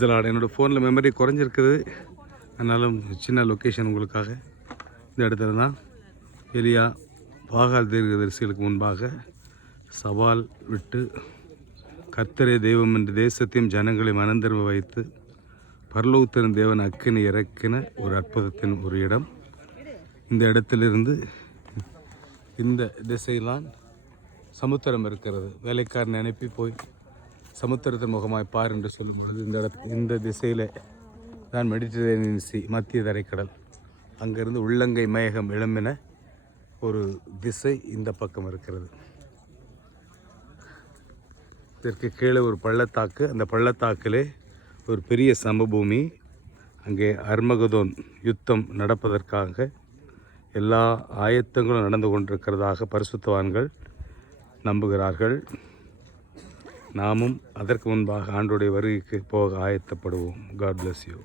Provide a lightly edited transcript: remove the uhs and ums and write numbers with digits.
இதில் என்னோடய ஃபோனில் மெமரி குறைஞ்சிருக்குது. அதனால சின்ன லொக்கேஷன் உங்களுக்காக. இந்த இடத்துல தான் எலியா பாகால் தீர்க்கதரிசிகளுக்கு முன்பாக சவால் விட்டு கர்த்தரே தெய்வம் என்று தேசத்தையும் ஜனங்களை மனந்திரும்ப வைத்து பரலோகத்தின் தேவன் அக்கினி இறக்கின ஒரு அற்புதத்தின் ஒரு இடம். இந்த இடத்திலிருந்து இந்த திசையில்தான் சமுத்திரம் இருக்கிறது. வேலைக்காரனை அனுப்பி போய் சமுத்திரத்தின் முகமாய் பார் என்று சொல்லும்போது இந்த திசையில் தான் மெடிட்டரேனியன் சி, மத்திய தரைக்கடல். அங்கேருந்து உள்ளங்கை மேகம் எழும்பின ஒரு திசை இந்த பக்கம் இருக்கிறது. இதற்கு கீழே ஒரு பள்ளத்தாக்கு. அந்த பள்ளத்தாக்கிலே ஒரு பெரிய சமபூமி. அங்கே அர்மகதோன் யுத்தம் நடப்பதற்காக எல்லா ஆயத்தங்களும் நடந்து கொண்டிருக்கிறதாக பரிசுத்தவான்கள் நம்புகிறார்கள். நாமும் அதற்கு முன்பாக ஆண்டோடைய வருகைக்கு போக ஆயத்தப்படுவோம். God bless you.